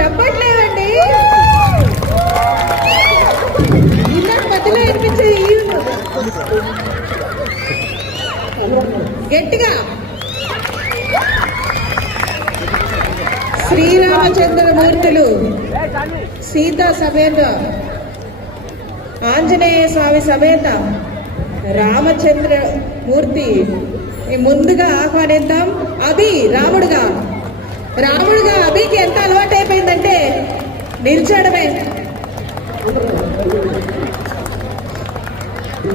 చెప్పట్లేదండి. ఇందాక మధ్యలో వినిపించే గట్టిగా శ్రీరామచంద్రమూర్తులు సీతా సమేత ఆంజనేయ స్వామి సమేత రామచంద్రమూర్తి ముందుగా ఆహ్వానిద్దాం. అభి రాముడుగా అభికి ఎంత అలవాటు అయిపోయిందంటే నిల్చోడమే.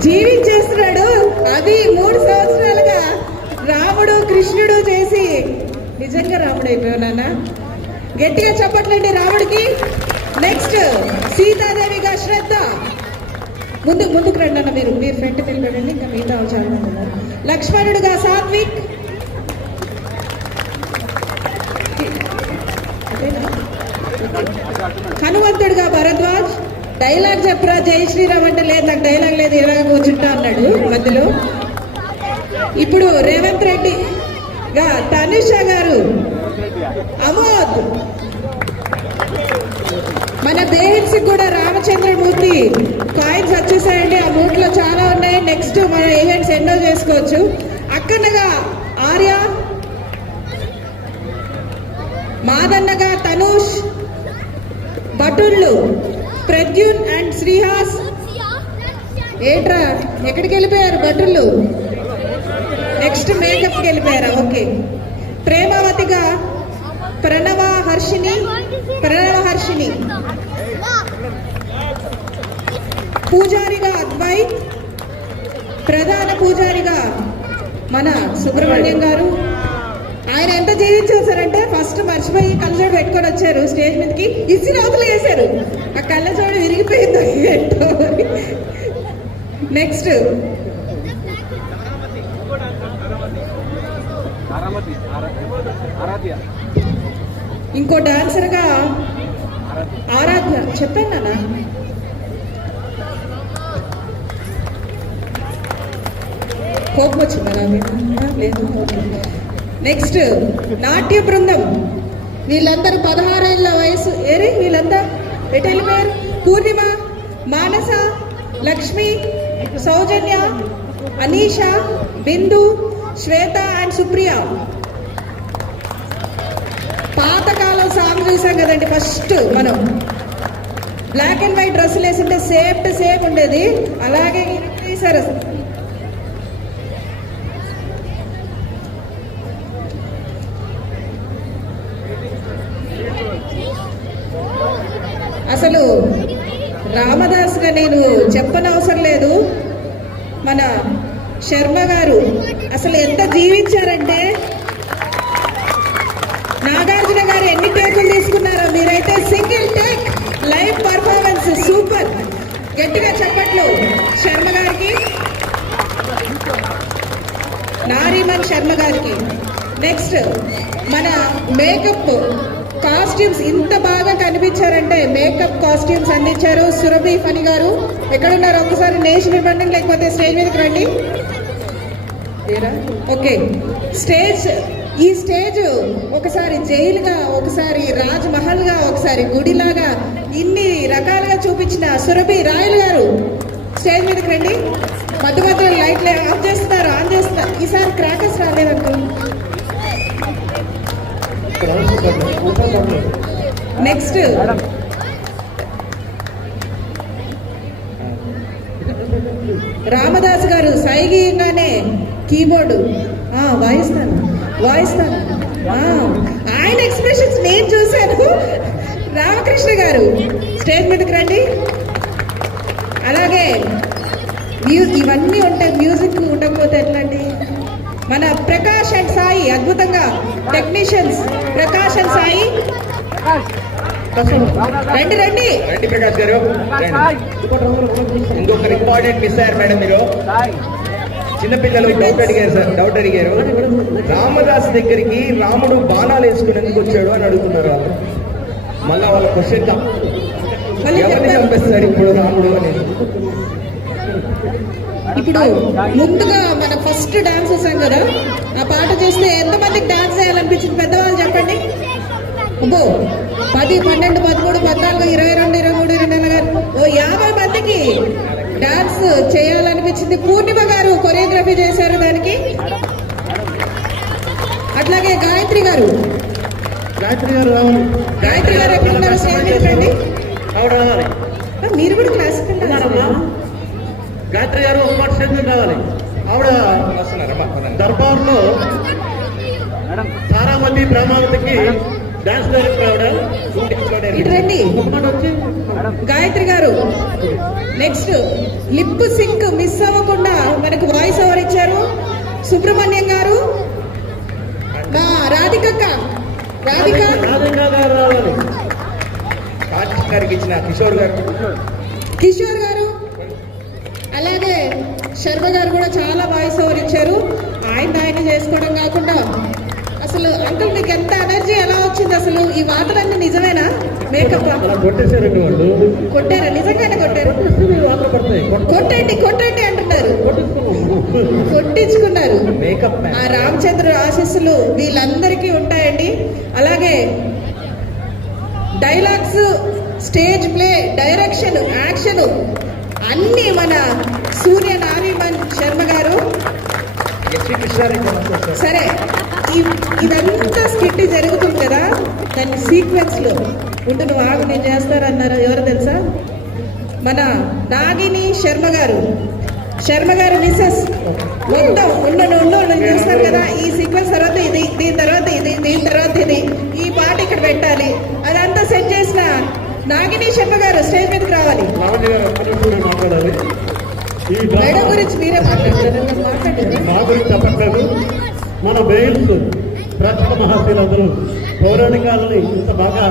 జీవించేస్తున్నాడు. అది 3 సంవత్సరాలుగా రాముడు కృష్ణుడు చేసి నిజంగా రాముడు అయిపోయావు నాన్న. గట్టిగా చెప్పట్లండి రాముడికి. నెక్స్ట్ సీతాదేవిగా శ్రద్ధ. ముందుకు రండి అన్న. మీరు ఫ్రంట్ నిలబడండి. ఇంకా మిగతా చాలా మంది ఉన్నారు. లక్ష్మణుడుగా సాత్విక్. హనుమంతుడుగా భరద్వాజ్. డైలాగ్ చెప్పరా జై శ్రీరామ్ అంటే లేదు, నాకు డైలాగ్ లేదు, ఇలాగ కూర్చుంటా అన్నాడు మధ్యలో. ఇప్పుడు రేవంత్ రెడ్డిగా తనుష గారు. అమోద్. మన బేహిల్స్ కూడా రామచంద్రమూర్తి కాయిన్స్ వచ్చేసాయండి. ఆ మూట్లో చాలా ఉన్నాయి. నెక్స్ట్ మన ఈవెంట్స్ ఎన్నో చేసుకోవచ్చు. అక్కనగా ఆర్య. మాదన్నగా తనూష్. భటుళ్ళు ప్రద్యున్ అండ్ శ్రీహాస్. ఏట్రా ఎక్కడికి వెళ్ళిపోయారు భటుళ్ళు? నెక్స్ట్ మేకప్కి వెళ్ళిపోయారా? ఓకే. ప్రేమావతిగా ప్రణవ హర్షిని. పూజారిగా అద్వైత్. ప్రధాన పూజారిగా మన సుబ్రహ్మణ్యం గారు. ఆయన ఎంత జీవించేశారంటే ఫస్ట్ మర్చిపోయి కళ్ళజోడు పెట్టుకొని వచ్చారు స్టేజ్ మీదకి. ఇసిన అవతలు వేశారు. ఆ కళ్ళజోడు విరిగిపోయింది ఏంటో. నెక్స్ట్ ఇంకో డాన్సర్ గా ఆరాధ్య. చెప్పాను నాన్న. కోపం వచ్చిందా? లేదు. నెక్స్ట్ నాట్య బృందం. వీళ్ళందరూ 16 ఏళ్ళ వయసు. వీళ్ళంతా ఎటు వెళ్ళిపోయారు? పూర్ణిమ, మానస, లక్ష్మి, సౌజన్య, అనీష, బిందు, శ్వేత అండ్ సుప్రియ. పాతకాలం సాంగ్ చూసాం కదండి. ఫస్ట్ మనం బ్లాక్ అండ్ వైట్ డ్రెస్సులు వేసింటే సేమ్ ఉండేది. అలాగే తీసారు. అసలు రామదాస్ గా నేను చెప్పనవసరం లేదు. మన శర్మ గారు అసలు ఎంత జీవించారంటే, నాగార్జున గారు ఎన్ని టేకులు తీసుకున్నారో. మీరైతే single take live performance super. గట్టిగా చెప్పట్లు శర్మ గారికి, నారీమన్ శర్మ గారికి. నెక్స్ట్ మన మేకప్ కాస్ట్యూమ్స్ ఇంత బాగా కనిపించారంటే మేకప్ కాస్ట్యూమ్స్ అందించారు సురభి ఫణి గారు. ఎక్కడున్నారు? ఒకసారి నేషన్ ఇవ్వండి, లేకపోతే స్టేజ్ మీదకి రండి. ఓకే. ఈ స్టేజ్ ఒకసారి జైలుగా, ఒకసారి రాజ్ మహల్ గా, ఒకసారి గుడిలాగా ఇన్ని రకాలుగా చూపించిన సురభి రాయల్ గారు స్టేజ్ మీదకి రండి. మధ్య లైట్లు ఆఫ్ చేస్తున్నారు, ఆన్ చేస్తున్నారు. ఈసారి క్రాకర్స్ రాలేదంటూ. నెక్స్ట్ రామదాస్ గారు సైగీయంగానే కీబోర్డు వాయిస్తాను. ఆయన ఎక్స్ప్రెషన్స్ నేను చూశాను. రామకృష్ణ గారు స్టేజ్ మీదకి రండి. అలాగే ఇవన్నీ ఉంటాయి. మ్యూజిక్ ఉండకపోతే ఎట్లాంటి? మన ప్రకాష్ అండ్ సాయి అద్భుతంగా టెక్నీషియన్స్. ప్రకాష్ అండ్ సాయి రండి. ప్రకాష్ గారు. ఇంకొక ఇంపార్టెంట్ మిస్ అయ్యారు మేడం. మీరు చిన్నపిల్లలు డౌట్ అడిగారు. రామదాస్ దగ్గరికి రాముడు బాణాలు వేసుకునేందుకు వచ్చాడు అని అడుగుతున్నారు. మళ్ళా వాళ్ళ క్వశ్చన్ ఎవరిని చంపేస్తాడు ఇప్పుడు రాముడు అని. ఇప్పుడు ముందుగా మన ఫస్ట్ డాన్స్ చేసాం కదా, ఆ పాట చూస్తే ఎంతమందికి డాన్స్ చేయాలనిపించింది? పెద్దవాళ్ళు చెప్పండి. అబ్బో 10, 12, 13, 14, 22, 23, 24 ఓ 50 మందికి డాన్స్ చేయాలనిపించింది. పూర్ణిమ గారు కొరియోగ్రఫీ చేశారు దానికి. అట్లాగే గాయత్రి గారు రావాలి. గాయత్రి గారు ఎక్కడున్నారు? స్టేజ్ మీద రండి. ఆవిడ రావాలి. మీరు కూడా క్లాసికల్ గాయత్రి గారు ఒక మాట స్టేజ్ మీద రావాలి. ఆవిడ దర్బార్లో చాలా మంది బ్రాహ్మణులకి డాన్స్ డైరెక్టర్ ఆవిడ. ఇటు రండి ఒక మాట వచ్చి గాయత్రి గారు. నెక్స్ట్ లిప్ సింక్ మిస్ అవ్వకుండా మనకు వాయిస్ ఓవర్ ఇచ్చారు సుబ్రహ్మణ్యం గారు. మా రాధిక రాధికా గారు రావాలి. కార్తిక్ గారికి ఇచ్చిన కిషోర్ గారు, అలాగే శర్మ గారు కూడా చాలా వాయిస్ ఓవర్ ఇచ్చారు. ఆయన చేసుకోవడం కాకుండా అసలు అంకుల్ మీకు ఎంత ఎనర్జీ ఎలా వచ్చింది? అసలు ఈ వాతలన్నీ నిజమేనా? మేకప్ అలా కొట్టేశారండి వాళ్ళు. కొట్టారా? నిజంగానే కొట్టారు? వాతలు పడతాయి. కొట్టండి అంటున్నారు. కొట్టించుకున్నారు. మేకప్ ఆ రామచంద్రుడు ఆశీస్సులు వీళ్ళందరికీ ఉంటాయండి. అలాగే dialogues, stage play, direction, action అన్ని మన సూర్య నారీమన్ శర్మ గారు. సరే, ఇదంతా స్కిట్ జరుగుతుంది కదా, దాన్ని సీక్వెన్స్ లో ఉంటూ నువ్వు ఆగు నేను చేస్తారన్నారు. ఎవరు తెలుసా? మన నాగిని శర్మ గారు మిస్సెస్. మొత్తం ఉండు చూస్తారు కదా, ఈ సీక్వెన్స్ తర్వాత ఇది, దీని తర్వాత ఇది, దీని తర్వాత ఇది, ఈ పాట ఇక్కడ పెట్టాలి, అదంతా సెట్ చేసిన నాగిని శర్మ గారు స్టేజ్ మీదకి రావాలి. మాట్లాడాలి. ఈ మేడం గురించి మీరే మాట్లాడతారు. మా గురించి చెప్పట్లేదు. మన బెయిల్స్ ప్రేక్షక మహాశీలందరూ పౌరాణికాలని ఇంత బాగా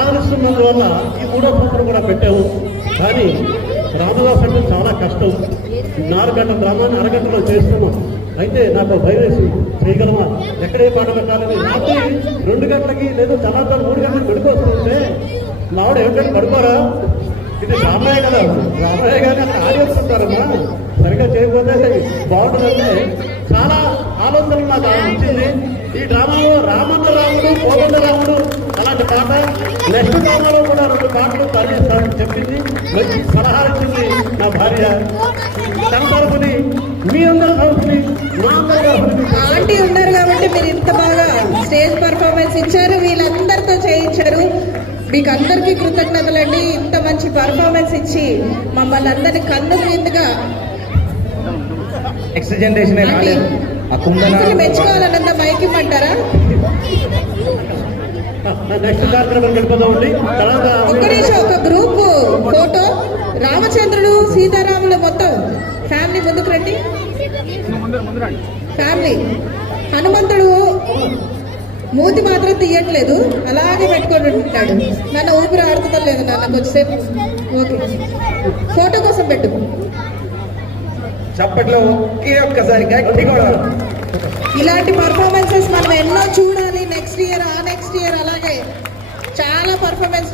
ఆదరిస్తున్నందువల్ల ఈ 3వ సంవత్సరం కూడా పెట్టాము. కానీ రామదాస్ అంటే చాలా కష్టం. 4 గంటల డ్రామాని అరగంటలో చేస్తున్నాం. అయితే నాకు భయం వేసి చేయగలమా, ఎక్కడే పాట పెట్టాలని. రాత్రి 2 గంటలకి లేదా తెల్లారి 3 గంటలకు పడుకోవస్తుంటే మావిడ ఏమిటంటే పడుకోరా, ఇది రామయ్య కదా, రామయ్య గారిని అక్కడ ఆడియన్స్ ఉంటారమ్మా, సరిగ్గా చేయకపోతే బాగుంటుందంటే చాలా ఆలోచనలు నాకు వచ్చింది. ఈ డ్రామాలో రామన్న రాముడు, కోదండ రాముడు అలాంటి పాట, నెక్స్ట్ డ్రామాలో కూడా 2 పాటలు తల్లి చెప్పింది, మంచి సలహా ఇచ్చింది నా భార్య. తన తరపుని, మీ అందరి తరపుని, మా అందరి తరపుని ఆంటీ ఉన్నారు కాబట్టి మీరు ఇంత బాగా స్టేజ్ పర్ఫార్మెన్స్ ఇచ్చారు, వీళ్ళందరితో చేయించారు. మీకు అందరికీ కృతజ్ఞతలండి. ఇంత మంచి పర్ఫార్మెన్స్ ఇచ్చి మమ్మల్ని అందరినీ కన్ను మీదుగా నెక్స్ట్ జనరేషన్ మెచ్చుకోవాలన్నంత మైక్ ఇమ్మంటారా? నెక్స్ట్ కార్యక్రమం గడిపోదామండి. ఒక్క నిమిషం, ఒక గ్రూప్ ఫోటో రామచంద్రుడు సీతారాములు మొత్తం ఫ్యామిలీ ముందుకు రండి. ఫ్యామిలీ హనుమంతుడు మూతి మాత్రం తీయట్లేదు, అలాగే పెట్టుకొని ఉంటున్నాడు. నన్ను ఊపిరి ఆడుతుందో లేదు నాన్న కొద్దిసేపు. ఓకే, ఫోటో కోసం పెట్టు. చప్పట్లో ఒక్కసారి ఇలాంటి పర్ఫార్మెన్సెస్ మనం ఎన్నో చూడాలి. నెక్స్ట్ ఇయర్ అలాగే చాలా పర్ఫార్మెన్స్